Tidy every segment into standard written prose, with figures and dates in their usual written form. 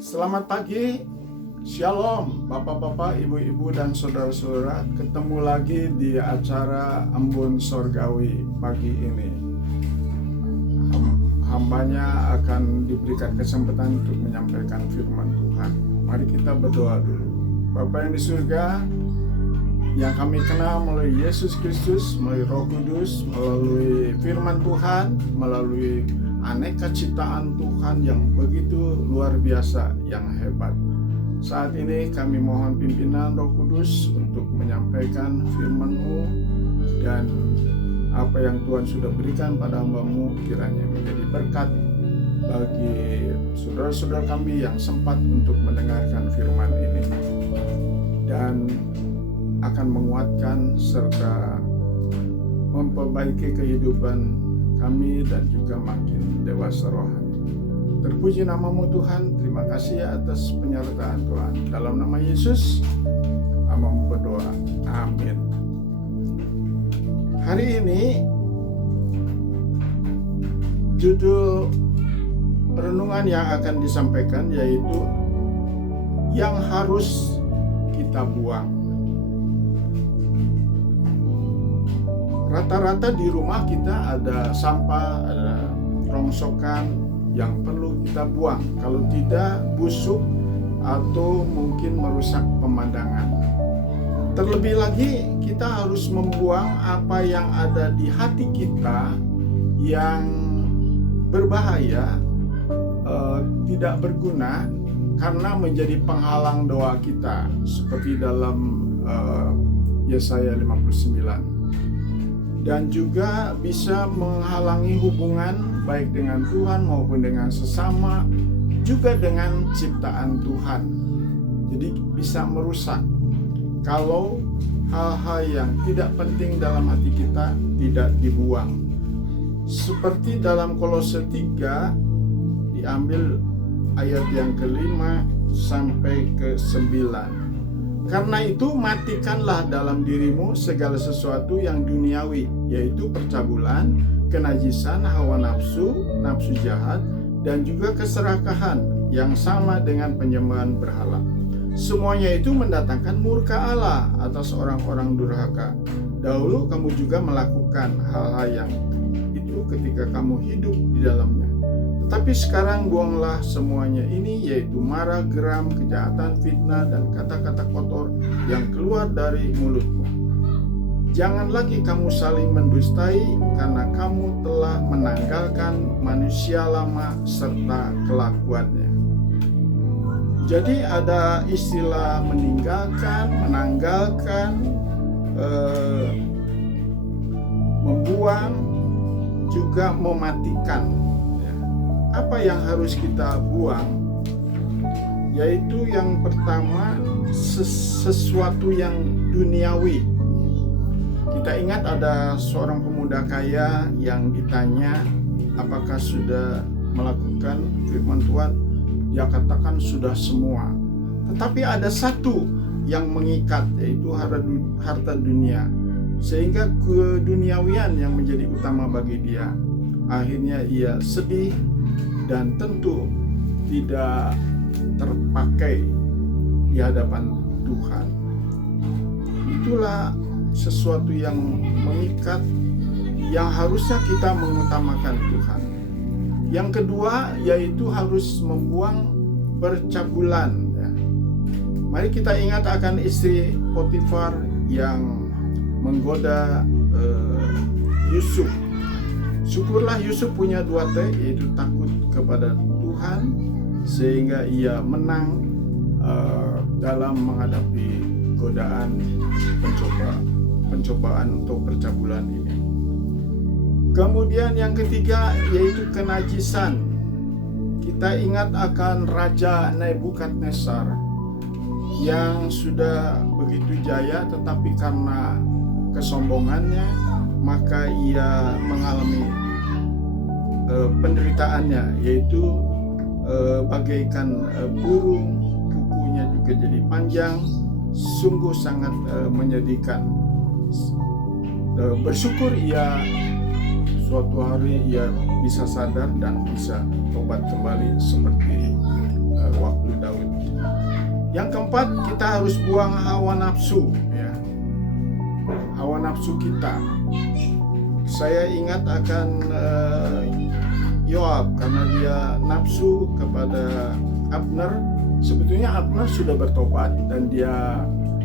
Selamat pagi, Shalom Bapak-bapak, ibu-ibu, dan saudara-saudara. Ketemu lagi di acara Embun Sorgawi pagi ini. Hambanya akan diberikan kesempatan untuk menyampaikan firman Tuhan. Mari kita berdoa dulu. Bapa yang di surga, yang kami kenal melalui Yesus Kristus, melalui Roh Kudus, melalui firman Tuhan, melalui aneka ciptaan Tuhan yang begitu luar biasa, yang hebat. Saat ini kami mohon pimpinan Roh Kudus untuk menyampaikan firman-Mu, dan apa yang Tuhan sudah berikan pada hamba-Mu kiranya menjadi berkat bagi saudara-saudara kami yang sempat untuk mendengarkan firman ini, dan akan menguatkan serta memperbaiki kehidupan kami dan juga makin dewasa rohani. Terpuji nama-Mu Tuhan. Terima kasih atas penyertaan Tuhan. Dalam nama Yesus hamba berdoa. Amin. Hari ini judul renungan yang akan disampaikan yaitu yang harus kita buang. Rata-rata di rumah kita ada sampah, ada rongsokan yang perlu kita buang. Kalau tidak, busuk atau mungkin merusak pemandangan. Terlebih lagi, kita harus membuang apa yang ada di hati kita yang berbahaya, tidak berguna, karena menjadi penghalang doa kita, seperti dalam Yesaya 59. Dan juga bisa menghalangi hubungan baik dengan Tuhan maupun dengan sesama, juga dengan ciptaan Tuhan. Jadi bisa merusak kalau hal-hal yang tidak penting dalam hati kita tidak dibuang. Seperti dalam Kolose 3 diambil ayat yang ke-5 sampai ke-9. Karena itu matikanlah dalam dirimu segala sesuatu yang duniawi, yaitu percabulan, kenajisan, hawa nafsu, nafsu jahat, dan juga keserakahan yang sama dengan penyembahan berhala. Semuanya itu mendatangkan murka Allah atas orang-orang durhaka. Dahulu kamu juga melakukan hal-hal yang itu ketika kamu hidup di dalamnya. Tapi sekarang buanglah semuanya ini, yaitu marah, geram, kejahatan, fitnah, dan kata-kata kotor yang keluar dari mulutmu. Jangan lagi kamu saling mendustai, karena kamu telah menanggalkan manusia lama serta kelakuannya. Jadi ada istilah meninggalkan, menanggalkan, membuang, juga mematikan. Apa yang harus kita buang? Yaitu yang pertama, sesuatu yang duniawi. Kita ingat ada seorang pemuda kaya yang ditanya apakah sudah melakukan firman Tuhan. Dia katakan sudah semua. Tetapi ada satu yang mengikat, yaitu harta dunia, sehingga keduniawian yang menjadi utama bagi dia. Akhirnya ia sedih dan tentu tidak terpakai di hadapan Tuhan. Itulah sesuatu yang mengikat, yang harusnya kita mengutamakan Tuhan. Yang kedua yaitu harus membuang percabulan. Mari kita ingat akan istri Potifar yang menggoda Yusuf. Syukurlah Yusuf punya 2 T, yaitu takut kepada Tuhan, sehingga ia menang dalam menghadapi godaan pencobaan atau percabulan ini. Kemudian yang ketiga yaitu kenajisan. Kita ingat akan Raja Nebukadnezar yang sudah begitu jaya, tetapi karena kesombongannya maka ia mengalami penderitaannya, yaitu bagaikan burung, kukunya juga jadi panjang, sungguh sangat menyedihkan. Bersyukur ia suatu hari ia bisa sadar dan bisa tobat kembali seperti waktu Daud. Yang keempat, kita harus buang hawa nafsu, ya. Hawa nafsu kita. Saya ingat akan Yoab karena dia nafsu kepada Abner. Sebetulnya Abner sudah bertobat dan dia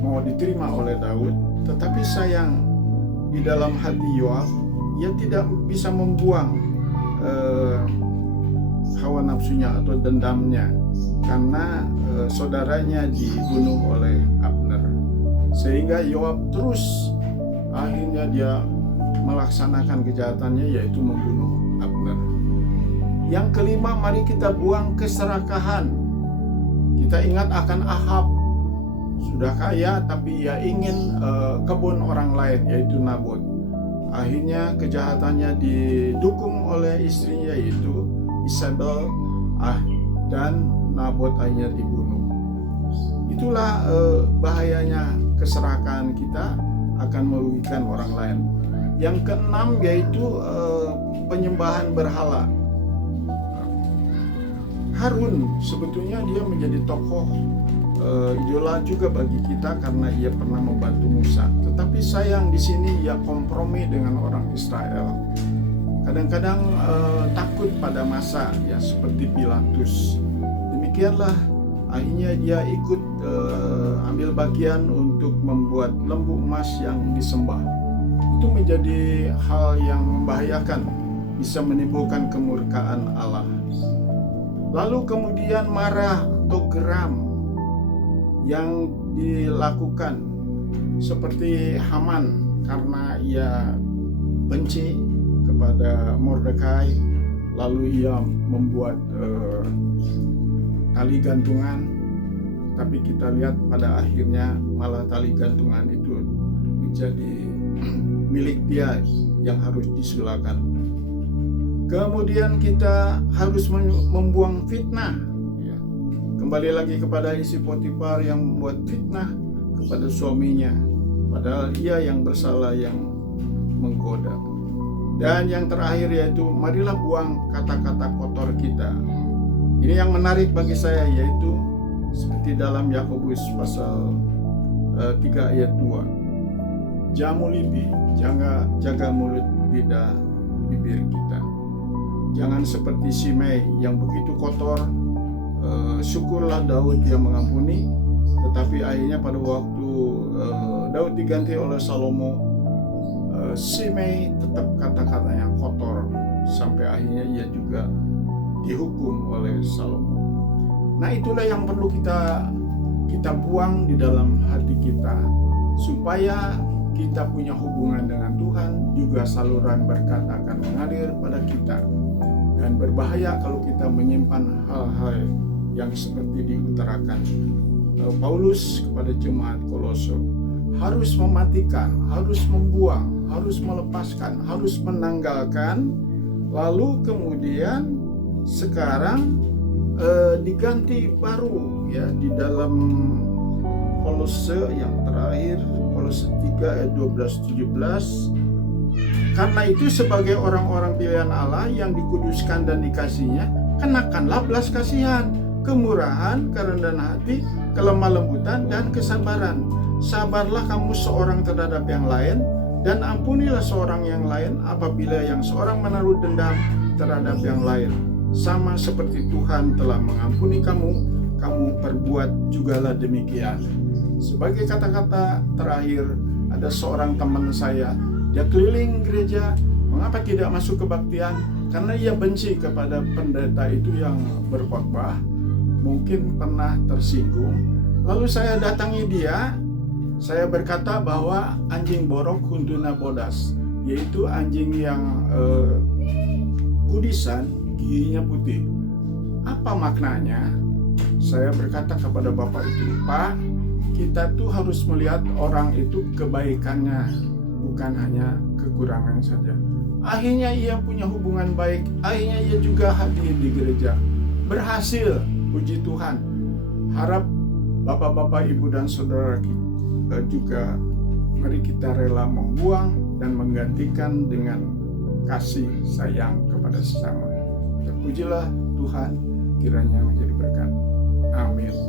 mau diterima oleh Daud, tetapi sayang di dalam hati Yoab, ia tidak bisa membuang hawa nafsunya atau dendamnya karena saudaranya dibunuh oleh Abner. Sehingga Yoab terus akhirnya dia melaksanakan kejahatannya, yaitu membunuh Abner. Yang kelima, mari kita buang keserakahan. Kita ingat akan Ahab, sudah kaya tapi ia ingin kebun orang lain, yaitu Nabot. Akhirnya kejahatannya didukung oleh istrinya, yaitu Isabel, dan Nabot akhirnya dibunuh. Itulah bahayanya keserakahan kita akan merugikan orang lain. Yang keenam yaitu penyembahan berhala. Harun sebetulnya dia menjadi tokoh idola juga bagi kita karena ia pernah membantu Musa. Tetapi sayang di sini ia kompromi dengan orang Israel. Kadang-kadang takut pada masa, ya, seperti Pilatus. Demikianlah akhirnya dia ikut ambil bagian untuk membuat lembu emas yang disembah. Itu menjadi hal yang membahayakan, bisa menimbulkan kemurkaan Allah. Lalu kemudian marah atau geram yang dilakukan seperti Haman karena ia benci kepada Mordekai, lalu ia membuat tali gantungan, tapi kita lihat pada akhirnya malah tali gantungan itu menjadi milik dia yang harus disulakan. Kemudian kita harus membuang fitnah, ya. Kembali lagi kepada istri Potifar yang membuat fitnah kepada suaminya, padahal ia yang bersalah yang menggoda. Dan yang terakhir yaitu marilah buang kata-kata kotor kita. Ini yang menarik bagi saya, yaitu seperti dalam Yakobus pasal 3 ayat 2. Jamu lipi, jaga mulut lidah bibir kita. Jangan seperti Simei yang begitu kotor. Syukurlah Daud yang mengampuni, tetapi akhirnya pada waktu Daud diganti oleh Salomo, Simei tetap kata-katanya kotor sampai akhirnya ia juga dihukum oleh Salomo. Nah, itulah yang perlu kita buang di dalam hati kita supaya kita punya hubungan dengan Tuhan, juga saluran berkat akan mengalir pada kita. Dan berbahaya kalau kita menyimpan hal-hal yang seperti diutarakan Paulus kepada jemaat Kolose. Harus mematikan, harus membuang, harus melepaskan, harus menanggalkan. Lalu kemudian sekarang diganti baru, ya, di dalam Kolose yang terakhir, Kolose 3 ayat 12-17. Karena itu sebagai orang-orang pilihan Allah yang dikuduskan dan dikasihinya, kenakanlah belas kasihan, kemurahan, kerendahan hati, kelemah lembutan, dan kesabaran. Sabarlah kamu seorang terhadap yang lain, dan ampunilah seorang yang lain apabila yang seorang menaruh dendam terhadap yang lain. Sama seperti Tuhan telah mengampuni kamu, kamu perbuat jugalah demikian. Sebagai kata-kata terakhir, ada seorang teman saya, dia keliling gereja, mengapa tidak masuk kebaktian? Karena ia benci kepada pendeta itu yang berkhotbah, mungkin pernah tersinggung. Lalu saya datangi dia, saya berkata bahwa anjing borok huntuna bodas, yaitu anjing yang kudisan, giginya putih. Apa maknanya? Saya berkata kepada bapak itu, Pak, kita tuh harus melihat orang itu kebaikannya, bukan hanya kekurangan saja. Akhirnya ia punya hubungan baik, akhirnya ia juga hadir di gereja, berhasil, puji Tuhan. Harap bapak-bapak, ibu dan saudara kita juga, mari kita rela membuang dan menggantikan dengan kasih sayang kepada sesama. Terpujilah Tuhan, kiranya menjadi berkat. Amin.